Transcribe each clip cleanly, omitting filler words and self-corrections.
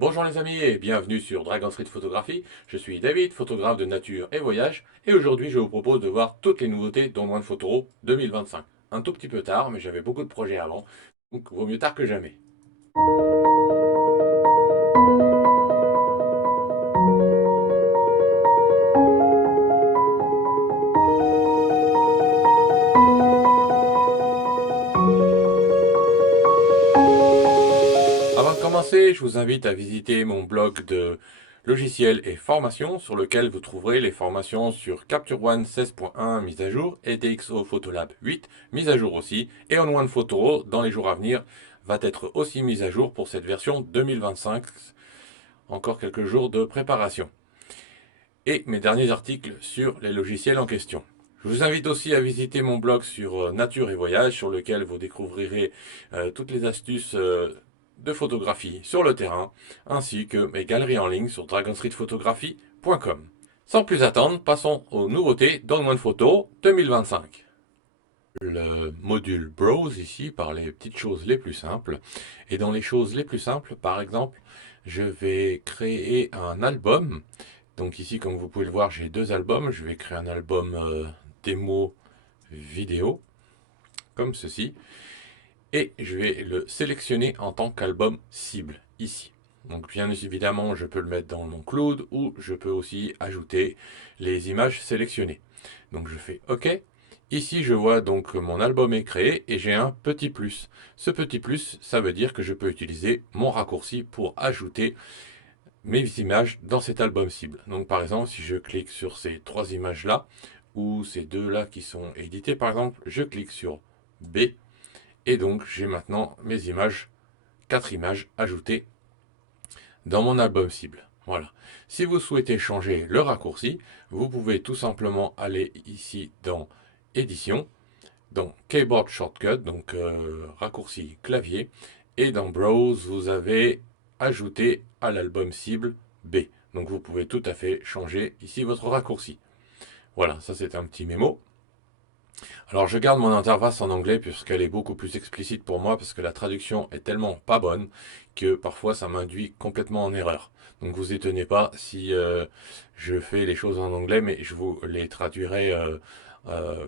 Bonjour les amis et bienvenue sur Dragon Street Photographie. Je suis David, photographe de nature et voyage, et aujourd'hui je vous propose de voir toutes les nouveautés Don Juan Photo 2025. Un tout petit peu tard, mais j'avais beaucoup de projets avant, donc vaut mieux tard que jamais. Avant de commencer, je vous invite à visiter mon blog de logiciels et formations sur lequel vous trouverez les formations sur Capture One 16.1 mise à jour et DxO Photolab 8 mise à jour aussi, et On One Photo dans les jours à venir va être aussi mise à jour pour cette version 2025. Encore quelques jours de préparation. Et mes derniers articles sur les logiciels en question. Je vous invite aussi à visiter mon blog sur nature et voyage, sur lequel vous découvrirez toutes les astuces de photographie sur le terrain, ainsi que mes galeries en ligne sur dragonstreetphotography.com. Sans plus attendre, passons aux nouveautés Don One Photo 2025. Le module Browse ici par les petites choses les plus simples. Et dans les choses les plus simples, par exemple, je vais créer un album. Donc ici, comme vous pouvez le voir, j'ai deux albums. Je vais créer un album démo vidéo, comme ceci. Et je vais le sélectionner en tant qu'album cible, ici. Donc bien évidemment, je peux le mettre dans mon cloud ou je peux aussi ajouter les images sélectionnées. Donc je fais OK. Ici, je vois donc que mon album est créé et j'ai un petit plus. Ce petit plus, ça veut dire que je peux utiliser mon raccourci pour ajouter mes images dans cet album cible. Donc par exemple, si je clique sur ces trois images-là, ou ces deux-là qui sont éditées par exemple, je clique sur B, et donc j'ai maintenant mes images, quatre images ajoutées dans mon album cible. Voilà. Si vous souhaitez changer le raccourci, vous pouvez tout simplement aller ici dans Édition, dans Keyboard Shortcut, donc raccourci clavier, et dans Browse, vous avez ajouté à l'album cible B. Donc vous pouvez tout à fait changer ici votre raccourci. Voilà, ça c'est un petit mémo. Alors je garde mon interface en anglais puisqu'elle est beaucoup plus explicite pour moi parce que la traduction est tellement pas bonne que parfois ça m'induit complètement en erreur. Donc vous étonnez pas si je fais les choses en anglais, mais je vous les traduirai,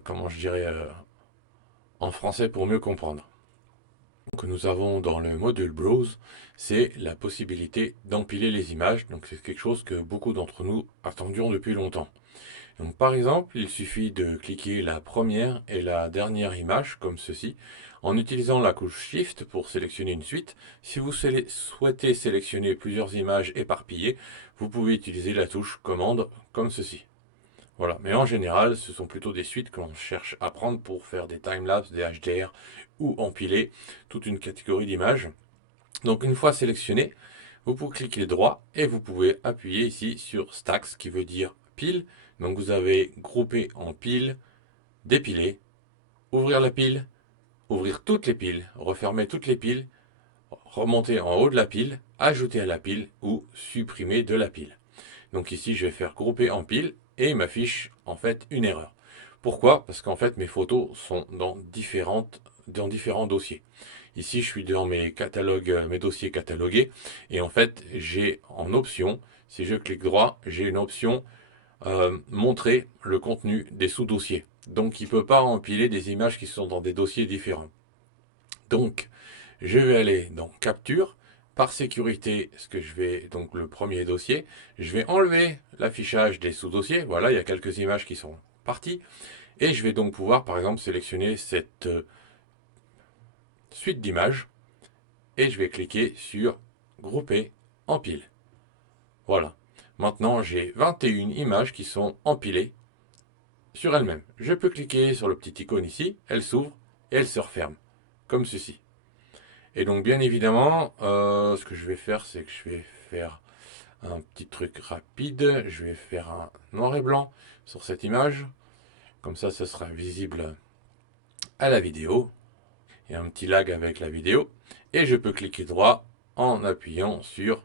comment je dirais, en français pour mieux comprendre. Que nous avons dans le module Browse, c'est la possibilité d'empiler les images. Donc c'est quelque chose que beaucoup d'entre nous attendions depuis longtemps. Donc par exemple, il suffit de cliquer la première et la dernière image comme ceci, en utilisant la touche Shift pour sélectionner une suite. Si vous souhaitez sélectionner plusieurs images éparpillées, vous pouvez utiliser la touche Commande comme ceci. Voilà, mais en général, ce sont plutôt des suites que l'on cherche à prendre pour faire des timelapses, des HDR ou empiler toute une catégorie d'images. Donc une fois sélectionné, vous pouvez cliquer droit et vous pouvez appuyer ici sur Stacks qui veut dire pile. Donc vous avez groupé en pile, dépiler, ouvrir la pile, ouvrir toutes les piles, refermer toutes les piles, remonter en haut de la pile, ajouter à la pile ou supprimer de la pile. Donc ici je vais faire grouper en pile et il m'affiche en fait une erreur. Pourquoi? Parce qu'en fait mes photos sont dans différents dossiers. Ici je suis dans mes catalogues, mes dossiers catalogués, et en fait j'ai en option, si je clique droit, j'ai une option montrer le contenu des sous-dossiers. Donc il ne peut pas empiler des images qui sont dans des dossiers différents. Donc je vais aller dans Capture. Par sécurité, ce que je vais, donc le premier dossier, je vais enlever l'affichage des sous-dossiers. Voilà, il y a quelques images qui sont parties. Et je vais donc pouvoir, par exemple, sélectionner cette suite d'images. Et je vais cliquer sur Grouper, empile. Voilà. Maintenant, j'ai 21 images qui sont empilées sur elles-mêmes. Je peux cliquer sur le petit icône ici, elle s'ouvre et elle se referme, comme ceci. Et donc bien évidemment, ce que je vais faire, c'est que je vais faire un petit truc rapide. Je vais faire un noir et blanc sur cette image. Comme ça, ce sera visible à la vidéo. Il y a un petit lag avec la vidéo. Et je peux cliquer droit en appuyant sur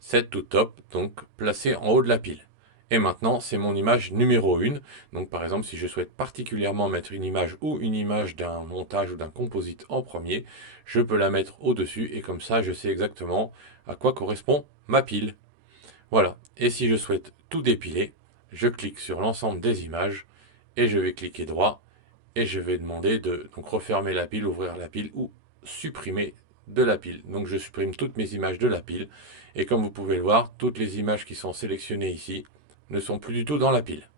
Set to Top, donc placé en haut de la pile. Et maintenant, c'est mon image numéro 1. Donc par exemple, si je souhaite particulièrement mettre une image ou une image d'un montage ou d'un composite en premier, je peux la mettre au-dessus et comme ça, je sais exactement à quoi correspond ma pile. Voilà. Et si je souhaite tout dépiler, je clique sur l'ensemble des images et je vais cliquer droit et je vais demander de donc refermer la pile, ouvrir la pile ou supprimer de la pile. Donc je supprime toutes mes images de la pile et comme vous pouvez le voir, toutes les images qui sont sélectionnées ici ne sont plus du tout dans la pile.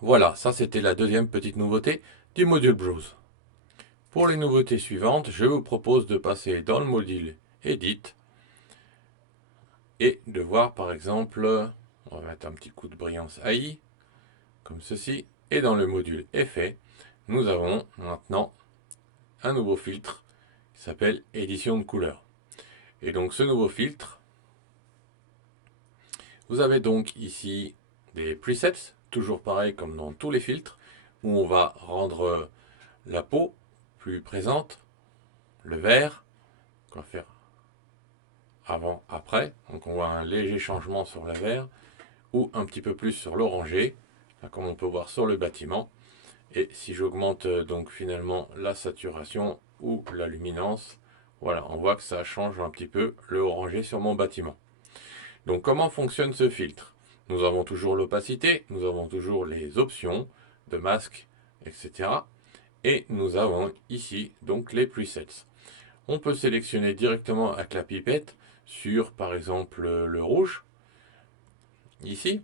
Voilà, ça c'était la deuxième petite nouveauté du module Browse. Pour les nouveautés suivantes, je vous propose de passer dans le module Edit et de voir par exemple, on va mettre un petit coup de brillance AI, comme ceci, et dans le module Effet, nous avons maintenant un nouveau filtre qui s'appelle Édition de couleurs. Et donc ce nouveau filtre, vous avez donc ici des presets, toujours pareil comme dans tous les filtres, où on va rendre la peau plus présente, le vert, on va faire avant, après, donc on voit un léger changement sur le vert, ou un petit peu plus sur l'orangé, comme on peut voir sur le bâtiment. Et si j'augmente donc finalement la saturation ou la luminance, voilà, on voit que ça change un petit peu le orangé sur mon bâtiment. Donc comment fonctionne ce filtre? Nous avons toujours l'opacité, nous avons toujours les options de masque, etc. Et nous avons ici donc les presets. On peut sélectionner directement avec la pipette sur par exemple le rouge, ici.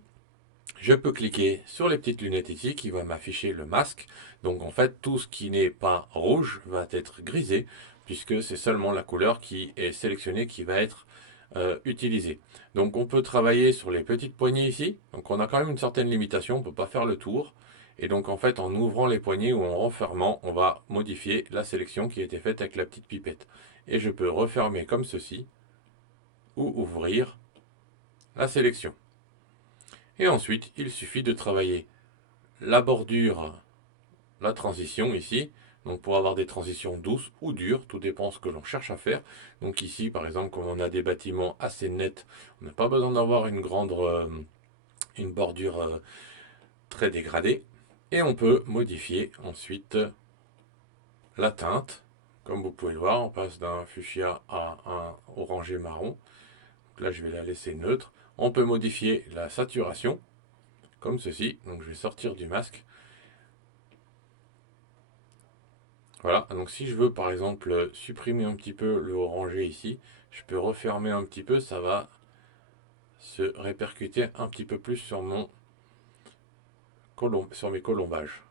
Je peux cliquer sur les petites lunettes ici qui va m'afficher le masque. Donc en fait tout ce qui n'est pas rouge va être grisé puisque c'est seulement la couleur qui est sélectionnée qui va être utilisée. Donc on peut travailler sur les petites poignées ici. Donc on a quand même une certaine limitation, on ne peut pas faire le tour. Et donc en fait en ouvrant les poignées ou en refermant, on va modifier la sélection qui a été faite avec la petite pipette. Et je peux refermer comme ceci ou ouvrir la sélection. Et ensuite, il suffit de travailler la bordure, la transition ici, donc pour avoir des transitions douces ou dures, tout dépend ce que l'on cherche à faire. Donc ici, par exemple, comme on a des bâtiments assez nets, on n'a pas besoin d'avoir une bordure très dégradée. Et on peut modifier ensuite la teinte. Comme vous pouvez le voir, on passe d'un fuchsia à un orangé marron. Donc là, je vais la laisser neutre. On peut modifier la saturation, comme ceci. Donc je vais sortir du masque. Voilà, donc si je veux par exemple supprimer un petit peu le orangé ici, je peux refermer un petit peu, ça va se répercuter un petit peu plus sur sur mes colombages.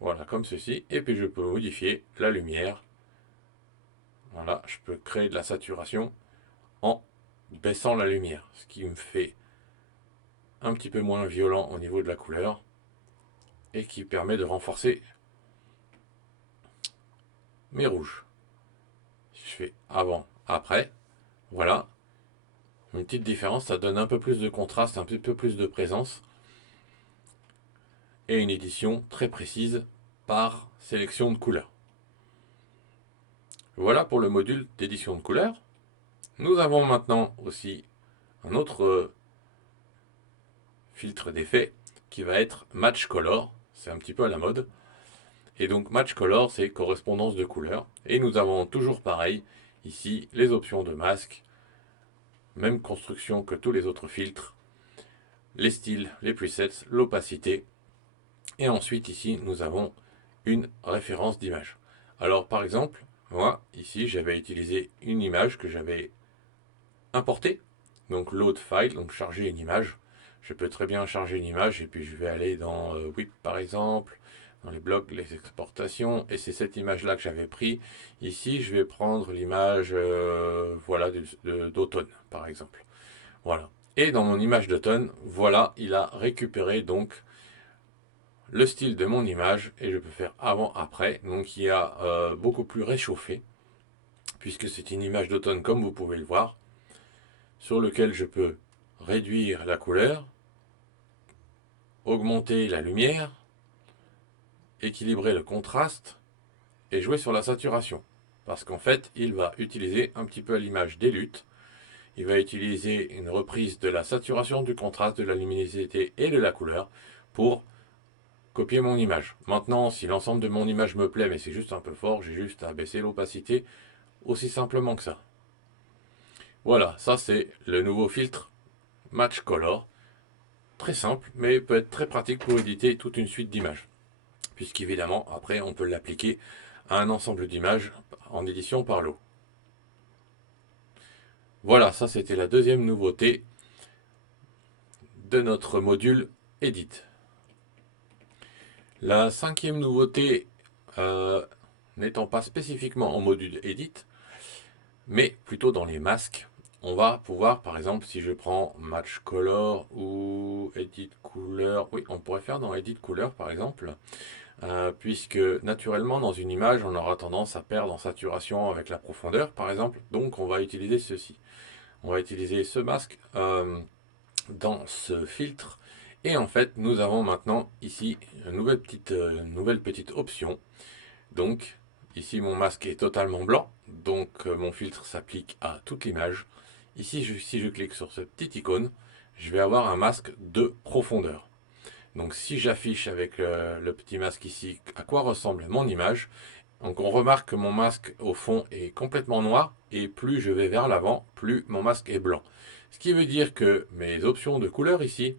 Voilà, comme ceci. Et puis je peux modifier la lumière. Voilà, je peux créer de la saturation en baissant la lumière, ce qui me fait un petit peu moins violent au niveau de la couleur et qui permet de renforcer mes rouges. Si je fais avant, après, voilà, une petite différence, ça donne un peu plus de contraste, un petit peu plus de présence et une édition très précise par sélection de couleurs. Voilà pour le module d'édition de couleurs. Nous avons maintenant aussi un autre filtre d'effet qui va être Match Color. C'est un petit peu à la mode. Et donc Match Color, c'est correspondance de couleurs. Et nous avons toujours pareil, ici, les options de masque. Même construction que tous les autres filtres. Les styles, les presets, l'opacité. Et ensuite, ici, nous avons une référence d'image. Alors, par exemple, moi, ici, j'avais utilisé une image que j'avais importée. Donc, load file, donc charger une image. Je peux très bien charger une image et puis je vais aller dans WIP, par exemple, dans les blocs, les exportations. Et c'est cette image-là que j'avais pris. Ici, je vais prendre l'image voilà, d'automne, par exemple. Voilà. Et dans mon image d'automne, voilà, il a récupéré donc le style de mon image et je peux faire avant-après. Donc il y a beaucoup plus réchauffé puisque c'est une image d'automne comme vous pouvez le voir sur lequel je peux réduire la couleur, augmenter la lumière, équilibrer le contraste et jouer sur la saturation. Parce qu'en fait, il va utiliser un petit peu à l'image des luttes. il va utiliser une reprise de la saturation, du contraste, de la luminosité et de la couleur pour copier mon image. Maintenant, si l'ensemble de mon image me plaît, mais c'est juste un peu fort, j'ai juste à baisser l'opacité, aussi simplement que ça. Voilà, ça c'est le nouveau filtre Match Color. Très simple, mais peut être très pratique pour éditer toute une suite d'images. Puisqu'évidemment, après, on peut l'appliquer à un ensemble d'images en édition par lot. Voilà, ça c'était la deuxième nouveauté de notre module Edit. La cinquième nouveauté, n'étant pas spécifiquement en module Edit, mais plutôt dans les masques, on va pouvoir, par exemple, si je prends Match Color ou Edit Couleur, oui, on pourrait faire dans Edit Couleur par exemple, puisque naturellement dans une image, on aura tendance à perdre en saturation avec la profondeur, par exemple, donc on va utiliser ceci. On va utiliser ce masque dans ce filtre, et en fait, nous avons maintenant ici une nouvelle petite option. Donc, ici, mon masque est totalement blanc, donc mon filtre s'applique à toute l'image. Ici, si je clique sur cette petite icône, je vais avoir un masque de profondeur. Donc si j'affiche avec le petit masque ici à quoi ressemble mon image, donc on remarque que mon masque au fond est complètement noir et plus je vais vers l'avant, plus mon masque est blanc. Ce qui veut dire que mes options de couleur ici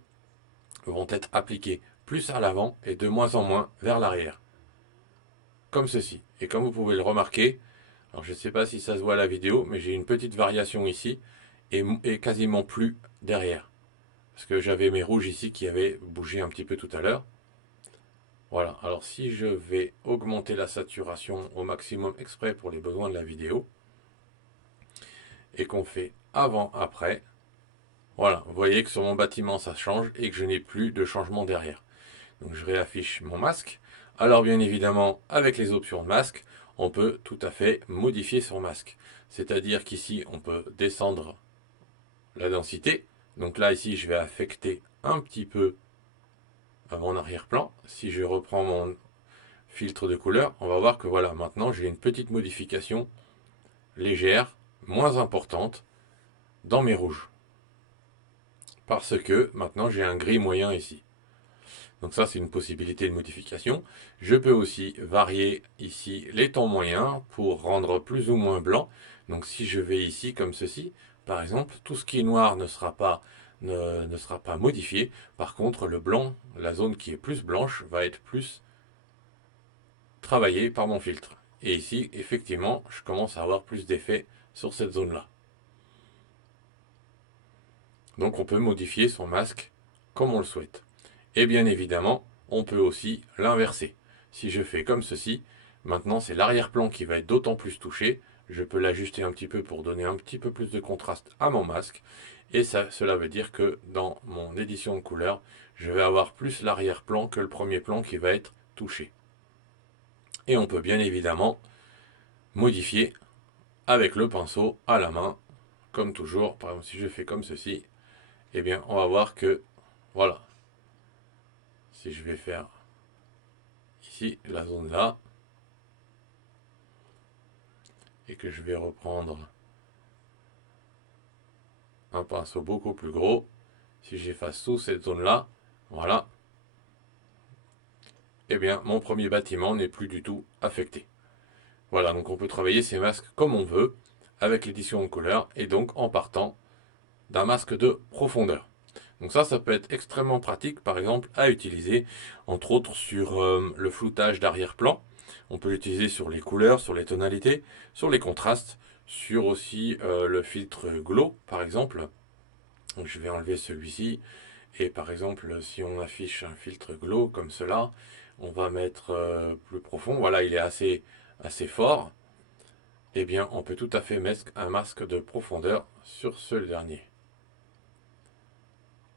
vont être appliquées plus à l'avant et de moins en moins vers l'arrière. Comme ceci. Et comme vous pouvez le remarquer, alors je ne sais pas si ça se voit à la vidéo, mais j'ai une petite variation ici et quasiment plus derrière. Parce que j'avais mes rouges ici qui avaient bougé un petit peu tout à l'heure. Voilà, alors si je vais augmenter la saturation au maximum exprès pour les besoins de la vidéo, et qu'on fait avant-après, voilà, vous voyez que sur mon bâtiment ça change et que je n'ai plus de changement derrière. Donc je réaffiche mon masque. Alors bien évidemment, avec les options de masque, on peut tout à fait modifier son masque. C'est-à-dire qu'ici, on peut descendre la densité. Donc là, ici, je vais affecter un petit peu à mon arrière-plan. Si je reprends mon filtre de couleur, on va voir que voilà, maintenant j'ai une petite modification légère, moins importante, dans mes rouges. Parce que maintenant j'ai un gris moyen ici. Donc ça, c'est une possibilité de modification. Je peux aussi varier ici les tons moyens pour rendre plus ou moins blanc. Donc si je vais ici comme ceci, par exemple, tout ce qui est noir ne sera pas modifié. Par contre, le blanc, la zone qui est plus blanche, va être plus travaillée par mon filtre. Et ici, effectivement, je commence à avoir plus d'effet sur cette zone-là. Donc on peut modifier son masque comme on le souhaite. Et bien évidemment, on peut aussi l'inverser. Si je fais comme ceci, maintenant c'est l'arrière-plan qui va être d'autant plus touché. Je peux l'ajuster un petit peu pour donner un petit peu plus de contraste à mon masque. Et ça, cela veut dire que dans mon édition de couleur, je vais avoir plus l'arrière-plan que le premier plan qui va être touché. Et on peut bien évidemment modifier avec le pinceau à la main, comme toujours. Par exemple, si je fais comme ceci, eh bien on va voir que, voilà, si je vais faire ici la zone là, et que je vais reprendre un pinceau beaucoup plus gros, si j'efface sous cette zone là, voilà, eh bien mon premier bâtiment n'est plus du tout affecté. Voilà, donc on peut travailler ces masques comme on veut avec l'édition de couleur et donc en partant d'un masque de profondeur. Donc ça peut être extrêmement pratique par exemple à utiliser entre autres sur le floutage d'arrière-plan. On peut l'utiliser sur les couleurs, sur les tonalités, sur les contrastes, sur aussi le filtre glow par exemple. Donc je vais enlever celui-ci et par exemple si on affiche un filtre glow comme cela, on va mettre plus profond. Voilà, il est assez fort. Eh bien, on peut tout à fait mettre un masque de profondeur sur ce dernier.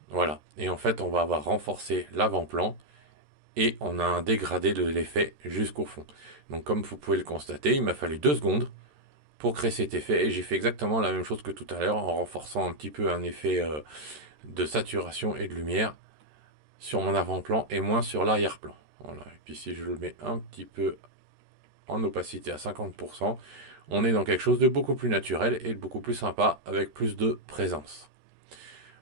Voilà. Et en fait, on va avoir renforcé l'avant-plan et on a un dégradé de l'effet jusqu'au fond. Donc, comme vous pouvez le constater, il m'a fallu 2 secondes pour créer cet effet et j'ai fait exactement la même chose que tout à l'heure en renforçant un petit peu un effet de saturation et de lumière sur mon avant-plan et moins sur l'arrière-plan. Voilà. Et puis si je le mets un petit peu en opacité à 50%, On est dans quelque chose de beaucoup plus naturel et de beaucoup plus sympa avec plus de présence.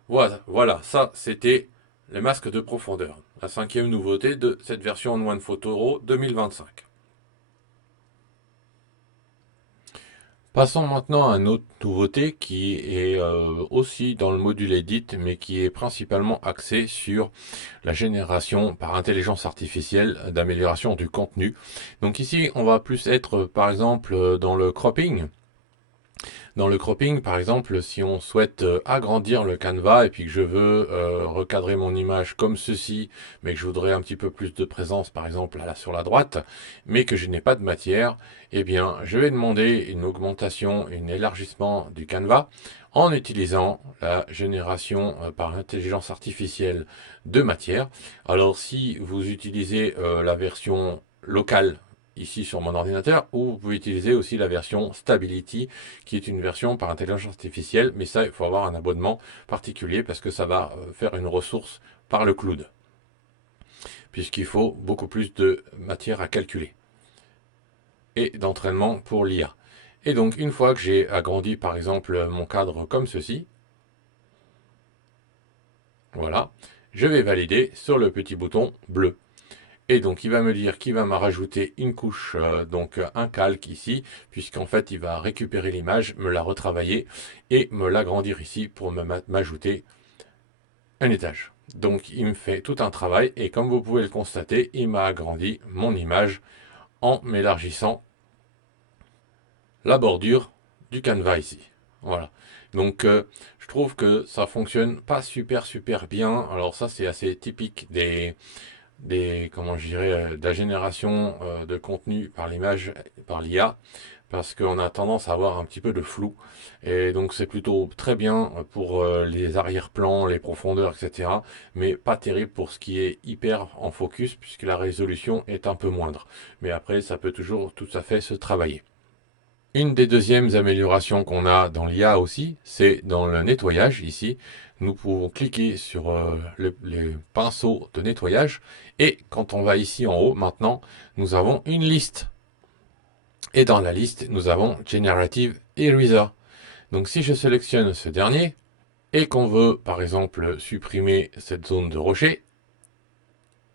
Voilà, ça c'était les masques de profondeur, la cinquième nouveauté de cette version OnePhoto 2025. Passons maintenant à une autre nouveauté qui est aussi dans le module Edit, mais qui est principalement axée sur la génération par intelligence artificielle d'amélioration du contenu. Donc ici, on va plus être par exemple dans le cropping. Dans le cropping, par exemple, si on souhaite agrandir le canevas et puis que je veux recadrer mon image comme ceci, mais que je voudrais un petit peu plus de présence, par exemple là sur la droite, mais que je n'ai pas de matière, eh bien, je vais demander une augmentation, un élargissement du canevas en utilisant la génération par intelligence artificielle de matière. Alors, si vous utilisez la version locale ici sur mon ordinateur, ou vous pouvez utiliser aussi la version Stability, qui est une version par intelligence artificielle, mais ça, il faut avoir un abonnement particulier parce que ça va faire une ressource par le cloud, puisqu'il faut beaucoup plus de matière à calculer et d'entraînement pour l'IA. Et donc, une fois que j'ai agrandi, par exemple, mon cadre comme ceci, voilà, je vais valider sur le petit bouton bleu. Et donc, il va me dire qu'il va me rajouter une couche, donc un calque ici, puisqu'en fait, il va récupérer l'image, me la retravailler et me l'agrandir ici pour m'ajouter un étage. Donc, il me fait tout un travail et comme vous pouvez le constater, il m'a agrandi mon image en m'élargissant la bordure du canevas ici. Voilà. Donc, je trouve que ça fonctionne pas super bien. Alors ça, c'est assez typique comment je dirais, de la génération de contenu par l'image, par l'IA, parce qu'on a tendance à avoir un petit peu de flou. Et donc c'est plutôt très bien pour les arrière-plans, les profondeurs, etc. Mais pas terrible pour ce qui est hyper en focus, puisque la résolution est un peu moindre. Mais après, ça peut toujours tout à fait se travailler. Une des deuxièmes améliorations qu'on a dans l'IA aussi, c'est dans le nettoyage ici. Nous pouvons cliquer sur les pinceaux de nettoyage et quand on va ici en haut, maintenant, nous avons une liste. Et dans la liste, nous avons Generative Eraser. Donc si je sélectionne ce dernier et qu'on veut par exemple supprimer cette zone de rocher,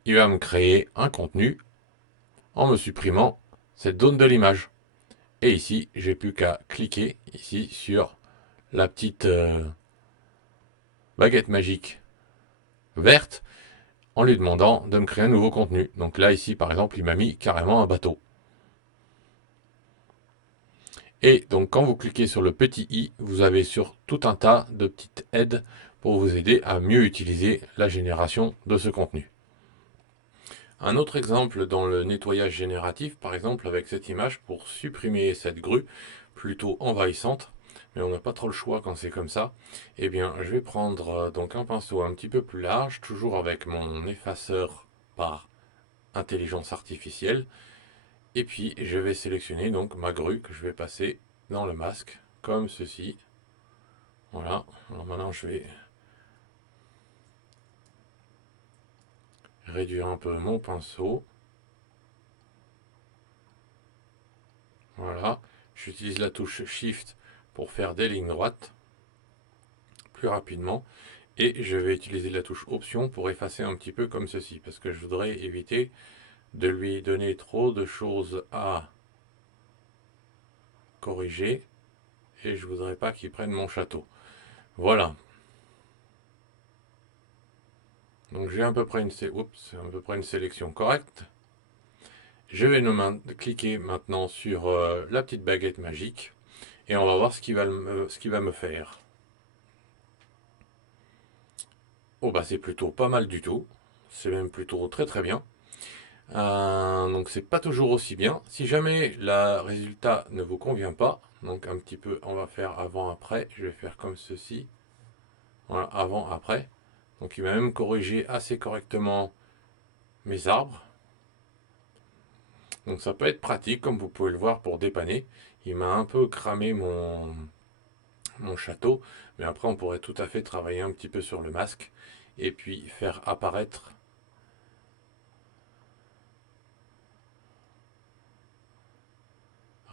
il va me créer un contenu en me supprimant cette zone de l'image. Et ici, j'ai plus qu'à cliquer ici sur la petite baguette magique verte en lui demandant de me créer un nouveau contenu. Donc là, ici, par exemple, il m'a mis carrément un bateau. Et donc, quand vous cliquez sur le petit i, vous avez sur tout un tas de petites aides pour vous aider à mieux utiliser la génération de ce contenu. Un autre exemple dans le nettoyage génératif, par exemple, avec cette image pour supprimer cette grue plutôt envahissante, mais on n'a pas trop le choix quand c'est comme ça, eh bien, je vais prendre donc un pinceau un petit peu plus large, toujours avec mon effaceur par intelligence artificielle, et puis je vais sélectionner donc ma grue que je vais passer dans le masque, comme ceci. Voilà, alors maintenant je vais réduire un peu mon pinceau. Voilà, j'utilise la touche Shift pour faire des lignes droites plus rapidement. Et je vais utiliser la touche Option pour effacer un petit peu comme ceci, parce que je voudrais éviter de lui donner trop de choses à corriger, et je voudrais pas qu'il prenne mon château. Voilà. Donc j'ai à peu près une sélection correcte. Je vais cliquer maintenant sur la petite baguette magique, et on va voir ce qu'il va me faire. Oh bah c'est plutôt pas mal du tout. C'est même plutôt très bien. Donc c'est pas toujours aussi bien. Si jamais le résultat ne vous convient pas, donc un petit peu, on va faire avant-après. Je vais faire comme ceci. Voilà, avant-après. Donc il va même corriger assez correctement mes arbres. Donc ça peut être pratique, comme vous pouvez le voir, pour dépanner. Il m'a un peu cramé mon château, mais après on pourrait tout à fait travailler un petit peu sur le masque et puis faire apparaître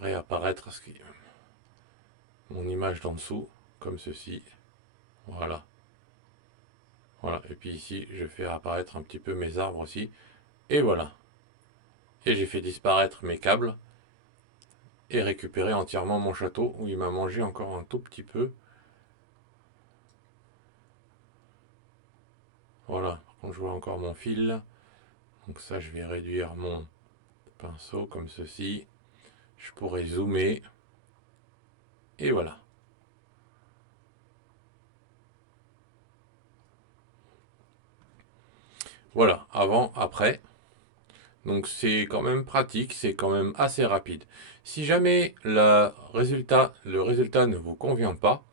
réapparaître mon image d'en dessous, comme ceci. Voilà. Voilà. Et puis ici, je fais apparaître un petit peu mes arbres aussi. Et voilà. Et j'ai fait disparaître mes câbles et récupérer entièrement mon château où il m'a mangé encore un tout petit peu. Voilà. Quand je vois encore mon fil. Donc ça, je vais réduire mon pinceau comme ceci. Je pourrais zoomer. Et voilà. Voilà, avant, après. Donc c'est quand même pratique, c'est quand même assez rapide. Si jamais le résultat ne vous convient pas,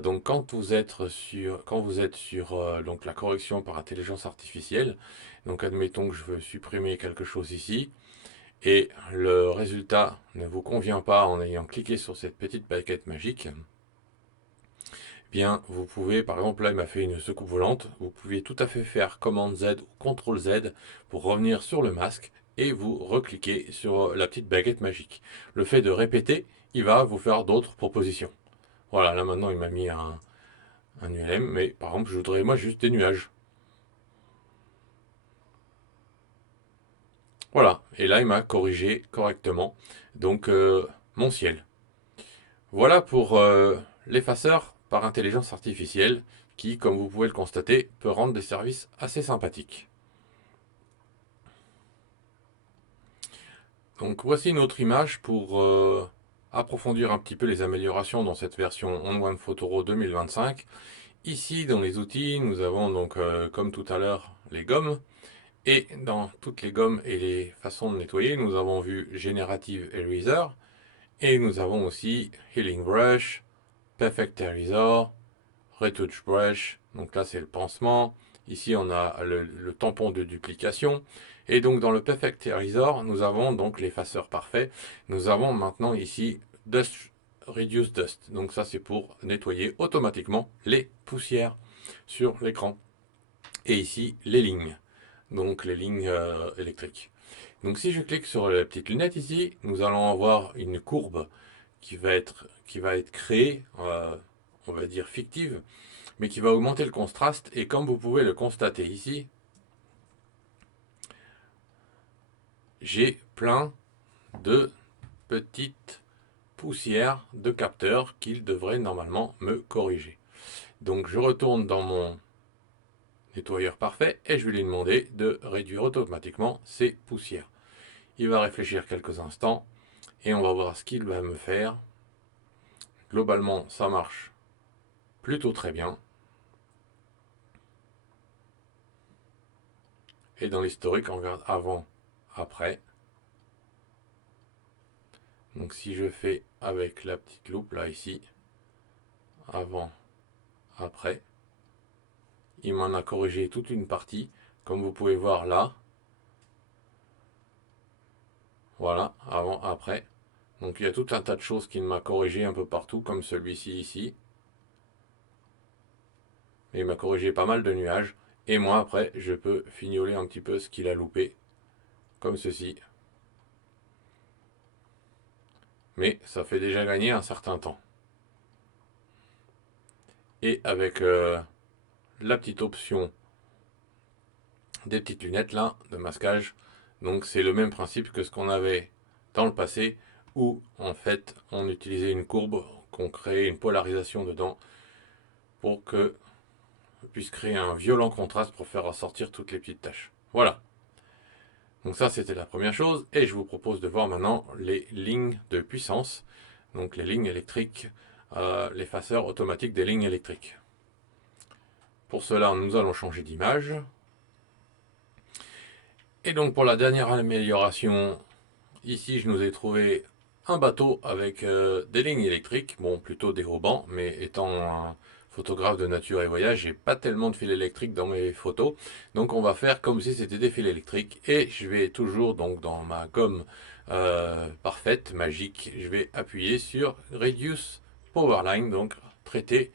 donc quand vous êtes sur donc la correction par intelligence artificielle, donc admettons que je veux supprimer quelque chose ici, et le résultat ne vous convient pas en ayant cliqué sur cette petite baguette magique, bien, vous pouvez, par exemple, là, il m'a fait une secoupe volante. Vous pouvez tout à fait faire commande Z ou CTRL Z pour revenir sur le masque et vous recliquez sur la petite baguette magique. Le fait de répéter, il va vous faire d'autres propositions. Voilà, là maintenant, il m'a mis un ULM, mais par exemple, je voudrais moi juste des nuages. Voilà, et là, il m'a corrigé correctement. Donc, mon ciel. Voilà pour l'effaceur par intelligence artificielle qui, comme vous pouvez le constater, peut rendre des services assez sympathiques. Donc voici une autre image pour approfondir un petit peu les améliorations dans cette version On-One Photoro 2025. Ici, dans les outils, nous avons donc, comme tout à l'heure, les gommes. Et dans toutes les gommes et les façons de nettoyer, nous avons vu Generative Eraser. Et nous avons aussi Healing Brush, Perfect Eraser, Retouch Brush, donc là c'est le pansement. Ici on a le tampon de duplication. Et donc dans le Perfect Eraser, nous avons donc l'effaceur parfait. Nous avons maintenant ici Dust Reduce Dust. Donc ça c'est pour nettoyer automatiquement les poussières sur l'écran. Et ici les lignes. Donc les lignes électriques. Donc si je clique sur la petite lunette ici, nous allons avoir une courbe qui va être créée, on va dire fictive, mais qui va augmenter le contraste. Et comme vous pouvez le constater ici, j'ai plein de petites poussières de capteurs qu'il devrait normalement me corriger. Donc je retourne dans mon nettoyeur parfait et je vais lui demander de réduire automatiquement ces poussières. Il va réfléchir quelques instants et on va voir ce qu'il va me faire. Globalement, ça marche plutôt très bien. Et dans l'historique, on regarde avant, après. Donc si je fais avec la petite loupe là ici, avant, après, il m'en a corrigé toute une partie, comme vous pouvez voir là. Voilà, avant, après. Donc il y a tout un tas de choses qu'il m'a corrigé un peu partout, comme celui-ci ici. Et il m'a corrigé pas mal de nuages. Et moi après, je peux fignoler un petit peu ce qu'il a loupé, comme ceci. Mais ça fait déjà gagner un certain temps. Et avec la petite option des petites lunettes là de masquage, donc c'est le même principe que ce qu'on avait dans le passé où en fait on utilisait une courbe, qu'on créait une polarisation dedans pour que on puisse créer un violent contraste pour faire ressortir toutes les petites taches. Voilà. Donc ça c'était la première chose et je vous propose de voir maintenant les lignes de puissance, donc les lignes électriques, l'effaceur automatique des lignes électriques. Pour cela nous allons changer d'image. Et donc pour la dernière amélioration, ici je nous ai trouvé un bateau avec des lignes électriques, bon plutôt des haubans, mais étant un photographe de nature et voyage, j'ai pas tellement de fils électriques dans mes photos, donc on va faire comme si c'était des fils électriques, et je vais toujours donc dans ma gomme parfaite, magique, je vais appuyer sur Reduce Powerline, donc traiter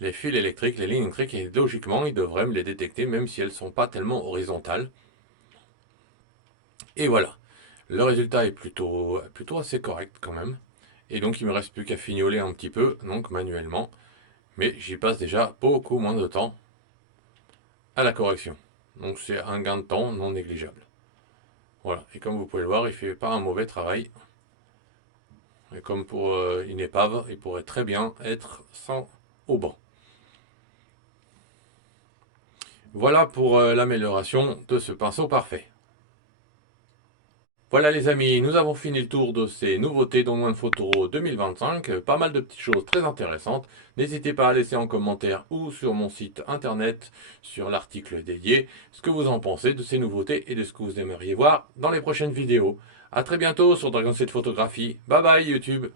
les fils électriques, les lignes électriques, et logiquement il devrait me les détecter même si elles ne sont pas tellement horizontales. Et voilà. Le résultat est plutôt assez correct quand même. Et donc il me reste plus qu'à fignoler un petit peu, donc manuellement. Mais j'y passe déjà beaucoup moins de temps à la correction. Donc c'est un gain de temps non négligeable. Voilà, et comme vous pouvez le voir, il fait pas un mauvais travail. Et comme pour une épave, il pourrait très bien être sans auban. Voilà pour l'amélioration de ce pinceau parfait. Voilà les amis, nous avons fini le tour de ces nouveautés dans Loin de Photo 2025. Pas mal de petites choses très intéressantes. N'hésitez pas à laisser en commentaire ou sur mon site internet, sur l'article dédié, ce que vous en pensez de ces nouveautés et de ce que vous aimeriez voir dans les prochaines vidéos. A très bientôt sur Dragon 7 Photographie. Bye bye YouTube.